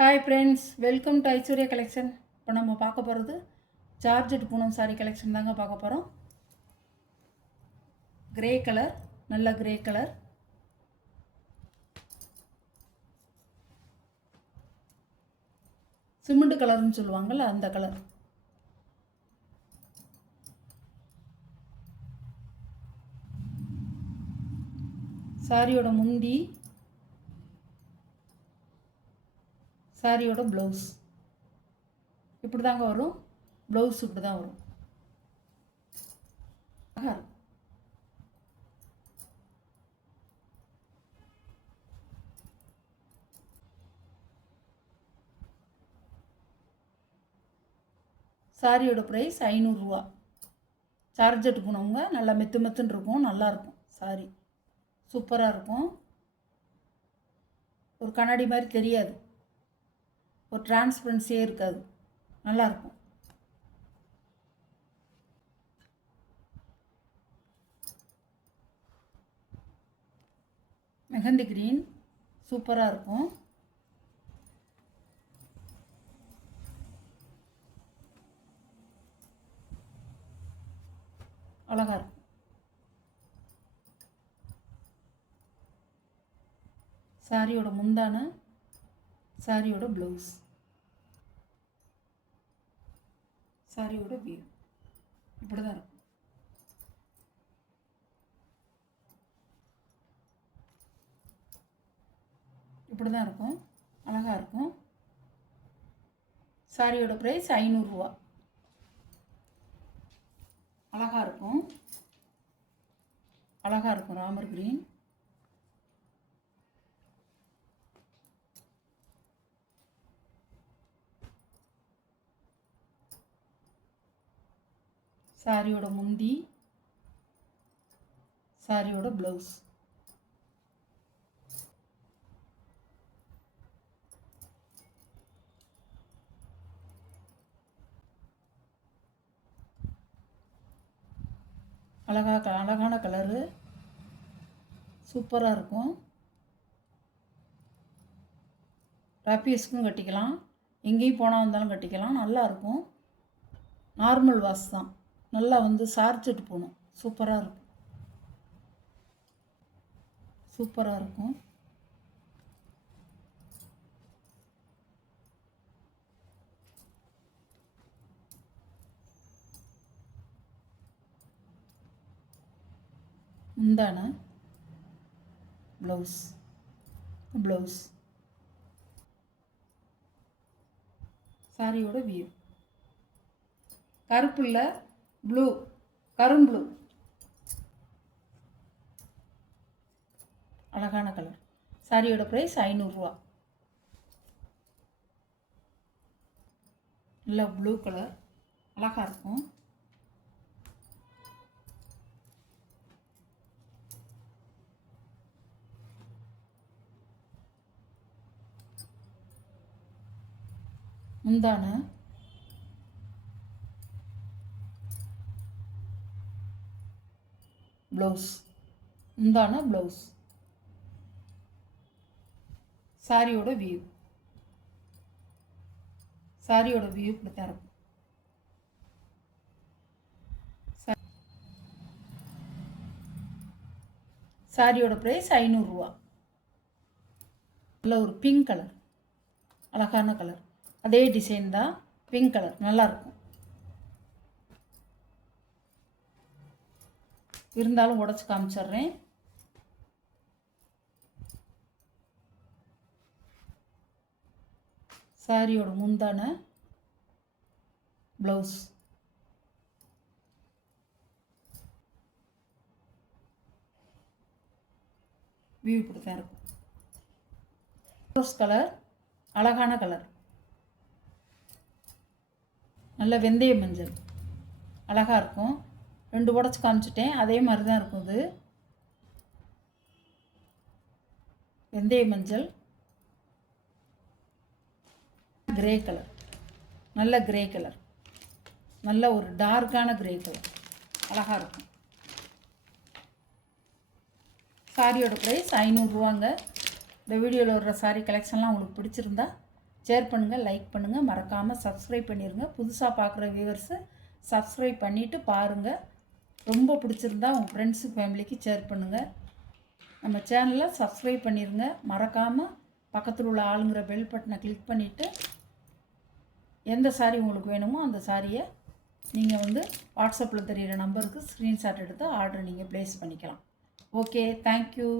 Hi friends, welcome to Aishwarya collection. இப்போ நம்ம பார்க்க போகிறது ஜார்ஜெட் பூனம் சாரீ கலெக்ஷன் தாங்க பார்க்க போகிறோம். கிரே கலர், நல்ல கிரே கலர், சிமெண்ட் கலர்னு சொல்லுவாங்கள்ல அந்த கலர். சாரியோட முந்தி, சாரியோட ப்ளவுஸ் இப்படி தாங்க வரும். ப்ளவுஸ் இப்படி தான் வரும். சாரியோட ப்ரைஸ் 500 ரூபா. சார்ஜெட் போனவங்க நல்லா மெத்துன்னு இருக்கும், நல்லாயிருக்கும். சாரி சூப்பராக இருக்கும். ஒரு கண்ணாடி மாதிரி தெரியாது, ஒரு டிரான்ஸ்பரன்சியே இருக்காது, நல்லாயிருக்கும். மெஹந்தி கிரீன் சூப்பராக இருக்கும். அழகாக இருக்கும். சாரியோட முந்தான, சாரியோட ப்ளவுஸ், சாரியோட வியூ இப்படி தான் இருக்கும். இப்படி தான் இருக்கும், அழகாக இருக்கும். சாரியோட ப்ரைஸ் 500 ரூபா. அழகாக இருக்கும், அழகாக இருக்கும். ராமர் கிரீன், சாரியோட முந்தி, சாரியோட ப்ளவுஸ், அழகான கலரு, சூப்பராக இருக்கும். ராபியஸ்க்கும் கட்டிக்கலாம், எங்கேயும் போனால் வந்தாலும் கட்டிக்கலாம், நல்லாயிருக்கும். நார்மல் வாஷ் தான், நல்லா சார்ஜெட் போகணும். சூப்பராக இருக்கும், சூப்பராக இருக்கும். முந்தான, ப்ளவுஸ், சாரியோட வியூ. கருப்பு இல்லை, ப்ளூ, கரும்புளூ, அழகான கலர். சாரியோட ப்ரைஸ் 500 ரூபா. நல்ல ப்ளூ கலர், அழகாக இருக்கும். முந்தான, ப்ளவுஸ், முந்தான ப்ளவுஸ், சாரியோட வியூ. சாரியோட வியூ இப்படி தான் இருக்கும். சாரியோட ப்ரைஸ் 500 ரூபா. நல்ல ஒரு பிங்க் கலர், அழகான கலர். அதே டிசைன் தான், பிங்க் கலர், நல்லாயிருக்கும். இருந்தாலும் உடச்சி காமிச்சிட்றேன். சாரியோட முந்தான, ப்ளவுஸ், வியூ இப்படி தான் இருக்கும். ரோஸ் கலர், அழகான கலர். நல்ல வெந்தய மஞ்சள், அழகாக இருக்கும். 2 உடச்சி காமிச்சிட்டேன், அதே மாதிரி தான் இருக்கும். இது வெந்தய மஞ்சள், கிரே கலர், நல்ல கிரே கலர், நல்ல ஒரு டார்க்கான கிரே கலர், அழகாக இருக்கும். சாரியோட ப்ரைஸ் 500 ரூபாங்க. இந்த வீடியோவில் வர்ற சாரீ கலெக்ஷன்லாம் உங்களுக்கு பிடிச்சிருந்தா ஷேர் பண்ணுங்கள், லைக் பண்ணுங்கள், மறக்காமல் சப்ஸ்கிரைப் பண்ணிடுங்க. புதுசாக பார்க்குற வியூவர்ஸு சப்ஸ்கிரைப் பண்ணிவிட்டு பாருங்கள். ரொம்ப பிடிச்சிருந்தா உங்கள் ஃப்ரெண்ட்ஸு ஃபேமிலிக்கு ஷேர் பண்ணுங்கள். நம்ம சேனலை சப்ஸ்கிரைப் பண்ணிடுங்க. மறக்காமல் பக்கத்தில் உள்ள ஆளுங்கிற பெல் பட்டனை கிளிக் பண்ணிவிட்டு எந்த சாரீ உங்களுக்கு வேணுமோ அந்த சாரியை நீங்கள் வந்து வாட்ஸ்அப்பில் தெரிகிற நம்பருக்கு ஸ்க்ரீன்ஷாட் எடுத்து ஆர்டர் நீங்கள் ப்ளேஸ் பண்ணிக்கலாம். Okay, thank you.